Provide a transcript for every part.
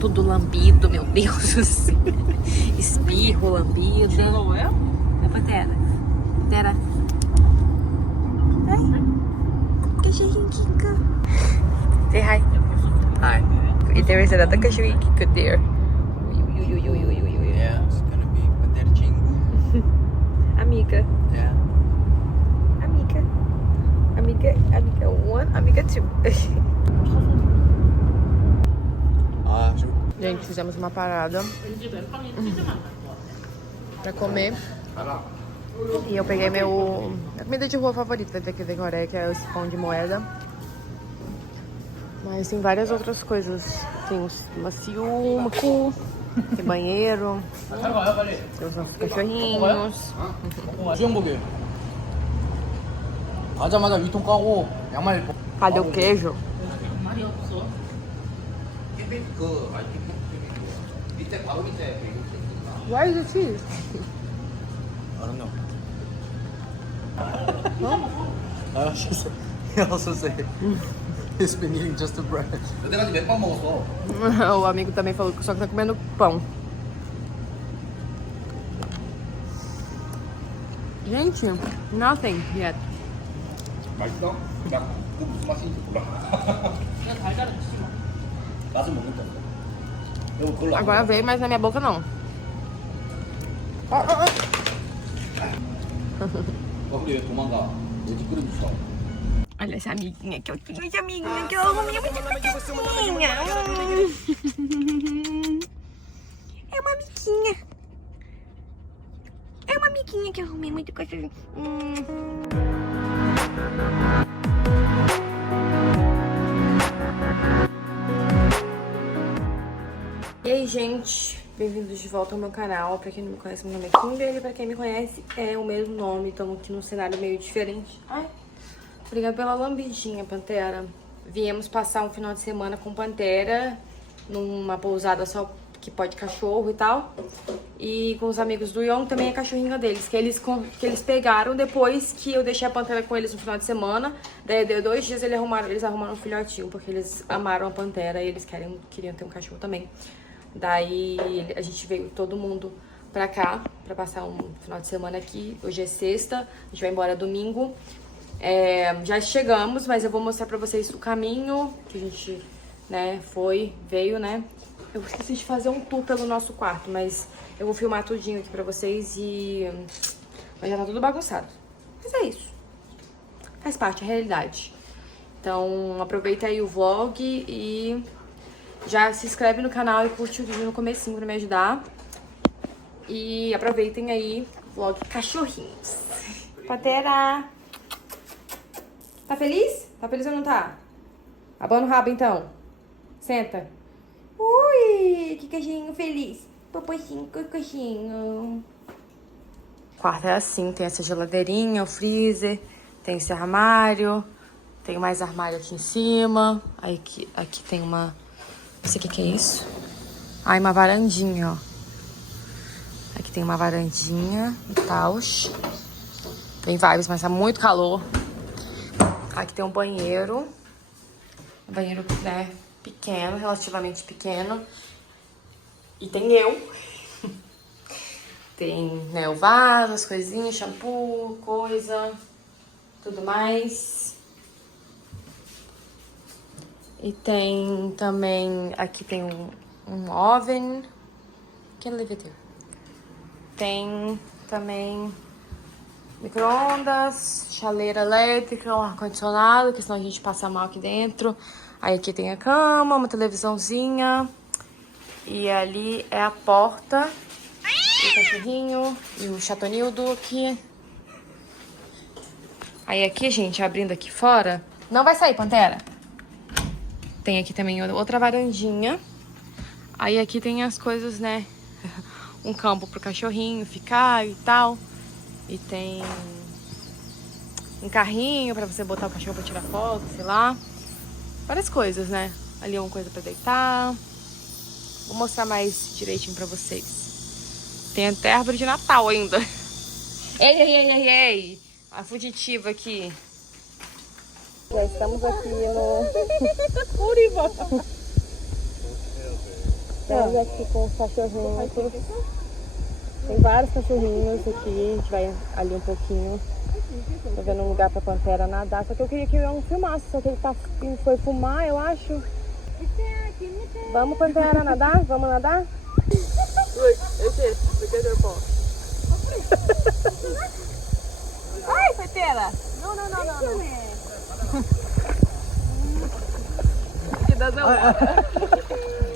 tudo lambido, meu Deus do céu. Espirro, lambido. É Pantera. Pantera. Ai, cachorrinho Kika. Say hi. Hi. There is another cachorrinho Kika there. Yeah, it's gonna be Panterchinho. Amiga. Yeah. Amiga. Amiga 1, amiga 2. Gente, fizemos uma parada pra comer. E eu peguei minha comida de rua favorita daqui da Coreia, que é esse pão de moeda. Mas tem várias outras coisas. Tem macio, macu, tem banheiro, tem os nossos cachorrinhos. 수영복이에요. 가자마자 위통 까고 양말 입고. Cadê o queijo? 밑에 바로 밑에. Where is the cheese? I don't know. He also said he's been eating just the bread. 여태까지 몇 번 먹었어? O amigo também falou que só tá comendo pão. Gente, nothing yet. 맛있어? 나 그 무슨 맛인지 몰라. 그냥 달달한 치지 마. 맛은 먹는 건데. 이거 그걸로. Agora veio, mas na minha boca não. 우리 왜 도망가? 왜집 끓여주시라고? Olha essa amiguinha que eu tenho, essa amiguinha que eu arrumei muito bonitinha. É uma amiguinha. É uma amiguinha que eu arrumei muito gostosinha. E aí, gente, bem-vindos de volta ao meu canal. Pra quem não me conhece, meu nome é Kimberly. E pra quem me conhece, é o mesmo nome. Estamos aqui num cenário meio diferente. Ai, obrigada pela lambidinha, Pantera. Viemos passar um final de semana com Pantera, numa pousada só que pode cachorro e tal. E com os amigos do Young, também é cachorrinha deles, que eles pegaram depois que eu deixei a Pantera com eles no final de semana. Daí deu 2 dias, eles arrumaram um filhotinho, porque eles amaram a Pantera e eles queriam ter um cachorro também. Daí a gente veio todo mundo pra cá, pra passar um final de semana aqui. Hoje é sexta, a gente vai embora domingo. Já chegamos, mas eu vou mostrar pra vocês o caminho que a gente, né, veio, né. Eu esqueci de fazer um tour pelo nosso quarto, mas eu vou filmar tudinho aqui pra vocês mas já tá tudo bagunçado. Mas é isso. Faz parte, é a realidade. Então aproveita aí o vlog e já se inscreve no canal e curte o vídeo no comecinho pra me ajudar. E aproveitem aí o vlog cachorrinhos. Pantera! Tá feliz? Tá feliz ou não tá? Abana o rabo então. Senta. Ui, que cachorrinho feliz. Popocinho, cocochinho. O quarto é assim, tem essa geladeirinha, o freezer, tem esse armário, tem mais armário aqui em cima. Aí aqui tem uma... Não sei o que é isso. Ai, uma varandinha, ó. Aqui tem uma varandinha e tal. Tem vibes, mas tá muito calor. Aqui tem um banheiro. Um banheiro, né, pequeno, relativamente pequeno. E tem eu. Tem, né, o vaso, as coisinhas, shampoo, coisa, tudo mais. E tem também, aqui tem um oven. Can leave it here. Tem também micro-ondas, chaleira elétrica, um ar-condicionado, que senão a gente passa mal aqui dentro. Aí aqui tem a cama, uma televisãozinha. E ali é a porta. E o cachorrinho e o chatonildo aqui. Aí aqui, gente, abrindo aqui fora. Não vai sair, Pantera. Tem aqui também outra varandinha. Aí aqui tem as coisas, né? Um campo pro cachorrinho ficar e tal. E tem um carrinho pra você botar o cachorro pra tirar foto, sei lá. Várias coisas, né? Ali é uma coisa pra deitar. Vou mostrar mais direitinho pra vocês. Tem até árvore de Natal ainda. Ei! A fugitiva aqui. Já estamos aqui no... Uriva! Estamos aqui com os cachorrinhos. Tem vários cachorrinhos aqui. A gente vai ali um pouquinho. Tô vendo um lugar pra Pantera nadar. Só que eu queria que eu filmasse. Só que ele foi fumar, eu acho. Vamos, Pantera, nadar? Vamos nadar? Look, it's it. Look at their paw. Ai, Pantera! No. It doesn't work.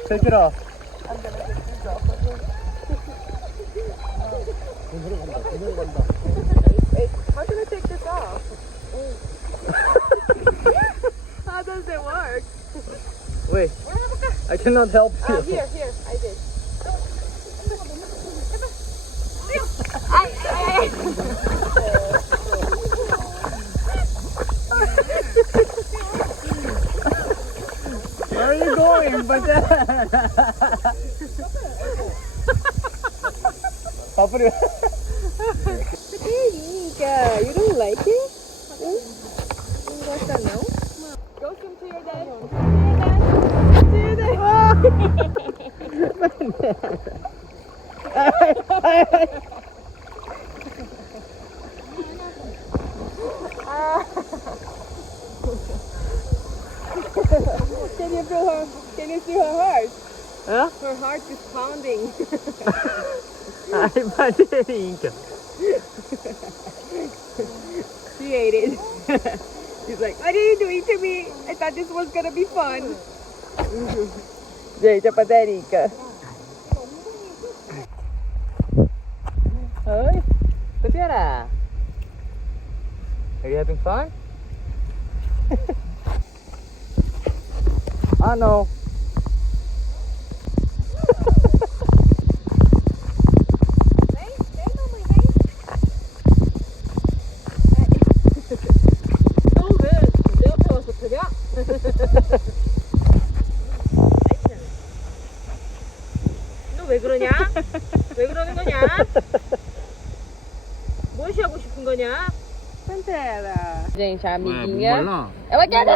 Take it off. I'm gonna take this off. How can I take this off? How does it work? Wait, I cannot help you. Here, I did. Where are you going? Papa, Erika, you don't like it? Não gosta não? Go swim to your dad. To your dad. Can you feel her? Can you see her heart? Huh? Her heart is pounding. Ai, Paterinka. She ate it. She's like, what are you doing to me? I thought this was gonna be fun. Gente, a Paterinka. Oi, Patera. Are you having fun? Oh no. 너 왜 그러냐? 왜 그러는 거냐? 무엇이 하고 싶은 거냐? Pantera. Gente, a amiguinha. Ela quer.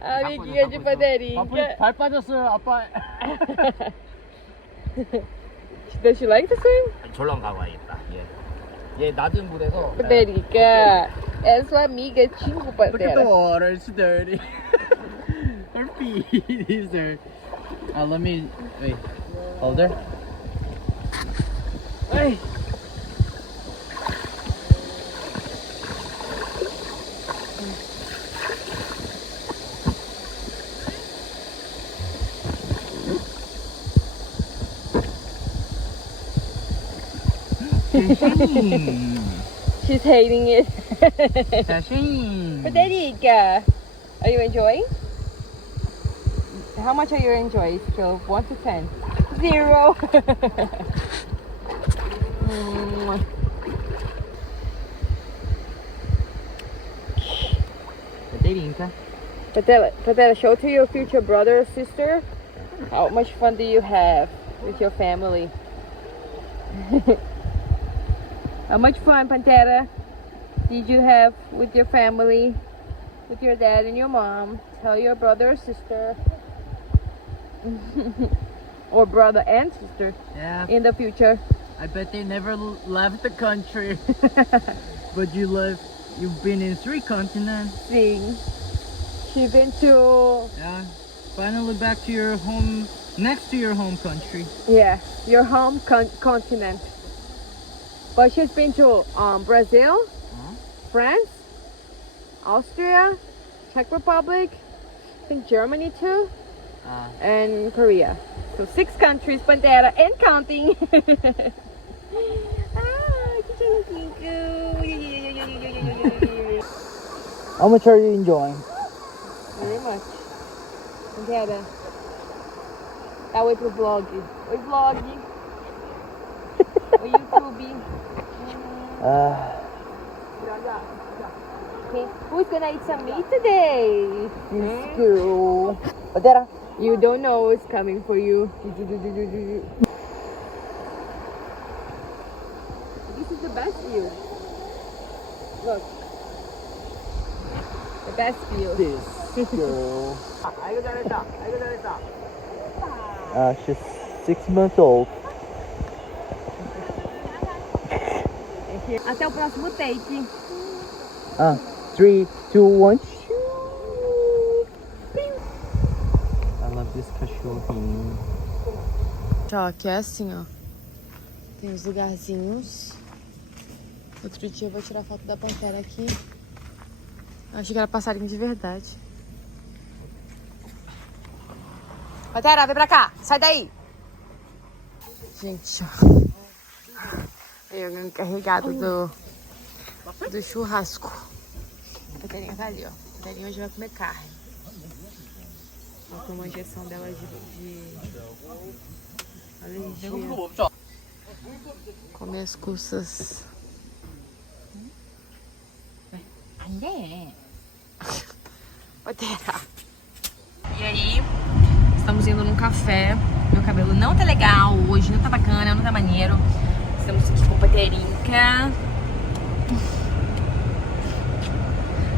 A amiguinha de Panterinha. 발 빠졌어요, 아빠. Does she like to swim? 졸랑 가고 와야겠다. 얘 낮은 물에서. Panterinha é sua amiga, 친구 Look at the Pantera. water, it's dirty. Her feet is dirty. Let me wait. Hold her. Hey. She's hating it. Dashing. Panterinha, are you enjoying? How much are you enjoying? Scale of 1 to 10. 0. Paterinka. Patera, show to your future brother or sister how much fun do you have with your family. How much fun, Pantera, did you have with your family, with your dad and your mom? Tell your brother or sister, or brother and sister, Yeah. in the future. I bet they never left the country. But you've been in 3 continents. Sing. She's been to, Yeah. Finally back to your home, next to your home country. yeah, your home continent. But she's been to Brazil, Huh? France, Austria, Czech Republic, I think Germany too, and Korea. So 6 countries, Pantera, and counting. How much are you enjoying? Very much. Pantera. Tá, oi pro vlog. Oi, vlog. Oi, YouTube. Okay. Who's gonna eat some meat today? This girl. Patera. You don't know what's coming for you. This is the best view. Look. The best view. This. go. She's 6 months old. Até o próximo take. 3, 2, 1. I love this cachorrinho. Ó, aqui é assim, ó. Tem os lugarzinhos. Outro dia eu vou tirar foto da pantera aqui. Achei que era passarinho de verdade. Pantera, vem pra cá! Sai daí! Gente, ó. Eu encarregado do churrasco. A panterinha tá ali, ó. A panterinha hoje vai comer carne. Vou tomar uma injeção dela de alergia. Comer as cuças. Pantera. E aí, estamos indo num café. Meu cabelo não tá legal hoje, não tá bacana, não tá maneiro. Estamos aqui com a Panterinha.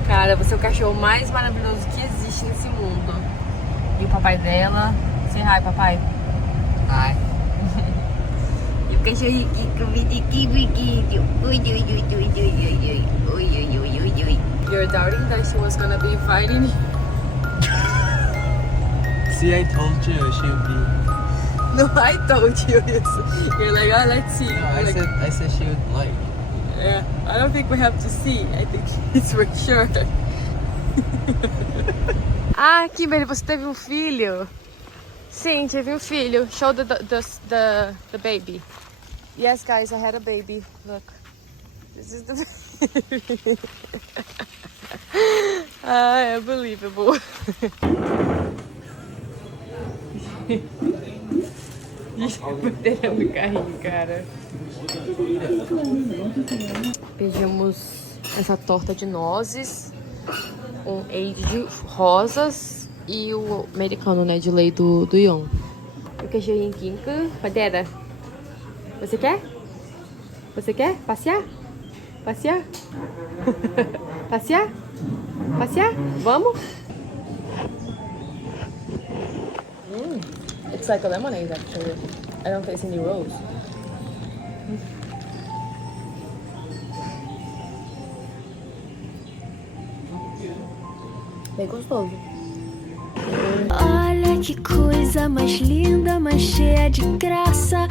Cara, você é o cachorro mais maravilhoso que existe nesse mundo. E o papai dela. Say hi, papai. Hi. E o cachorrinho aqui comendo aqui, biquinho. Ui, ui, ui, ui, ui, ui, ui. Ui, ui, ui, ui, ui. You're doubting that she was gonna be fighting? See, I told you she would be. No, I told you this. You're like, oh, let's see. No, I said she would like. Yeah, I don't think we have to see. I think it's for sure. Kimberly, você teve um filho? Sim, tive um filho. Show the baby. Yes, guys, I had a baby. Look. This is the baby. Unbelievable. Pantera no carrinho, cara. Pedimos essa torta de nozes, um aide de rosas e o americano, né, de lei do Yon. O cachorrinho Kinka. Pantera, você quer? Você quer passear? Passear? Passear? Passear? Vamos? It's like a lemonade, actually. I don't taste any rose. Bem gostoso. Olha que coisa mais linda, mais cheia de graça.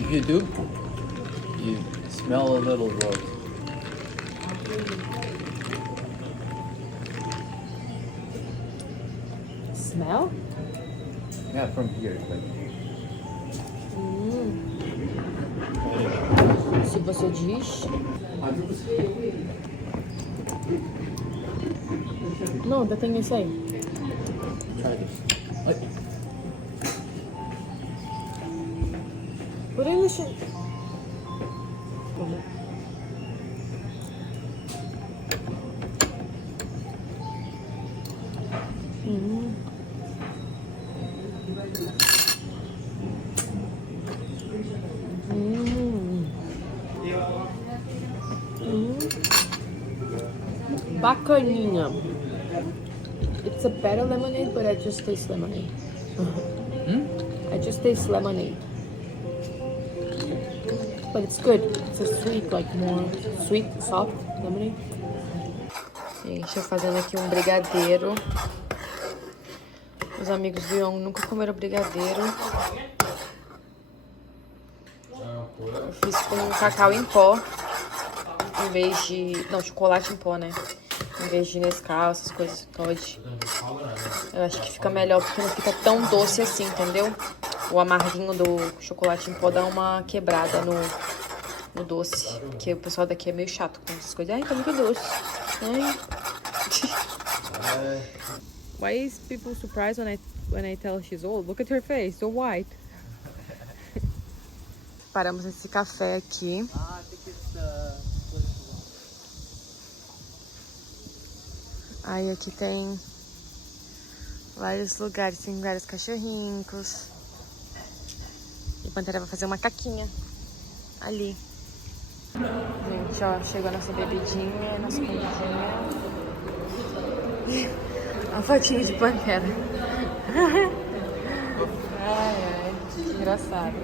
If you do, you smell a little rose. Smell? Yeah, from here. Like. Se você diz. Não, ainda tem isso aí. Try this. Por isso. Bacaninha. It's a better lemonade, but I just taste lemonade. I just taste lemonade. But it's good. It's a sweet, like more sweet, soft lemonade. Gente, eu fazendo aqui um brigadeiro. Os amigos do Yon nunca comeram brigadeiro. Eu fiz com cacau em pó, em vez de... Não, chocolate em pó, né? Em vez de Nescau, essas coisas Todd. Eu acho que fica melhor, porque não fica tão doce assim, entendeu? O amarguinho do chocolate em pó dá uma quebrada no doce. Porque o pessoal daqui é meio chato com essas coisas. Ai, tá muito doce. Ai. Why is people surprised when I tell she's old? Look at her face, so white. Paramos nesse café aqui. Aí aqui tem vários lugares, tem vários cachorrinhos. E a Pantera vai fazer uma caquinha. Ali. Gente, ó, chegou a nossa bebidinha, nossa comidinha. Uma fotinho de panquera. Ai, que engraçado.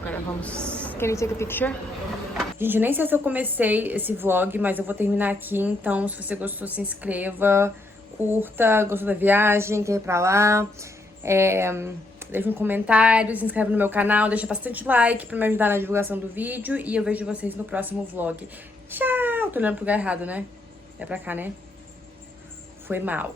Agora vamos... Can you take a picture? Gente, eu nem sei se eu comecei esse vlog, mas eu vou terminar aqui. Então, se você gostou, se inscreva, curta, gostou da viagem, quer ir pra lá. Deixa um comentário, se inscreve no meu canal, deixa bastante like pra me ajudar na divulgação do vídeo. E eu vejo vocês no próximo vlog. Tchau! Tô olhando pro lugar errado, né? É pra cá, né? Foi mal.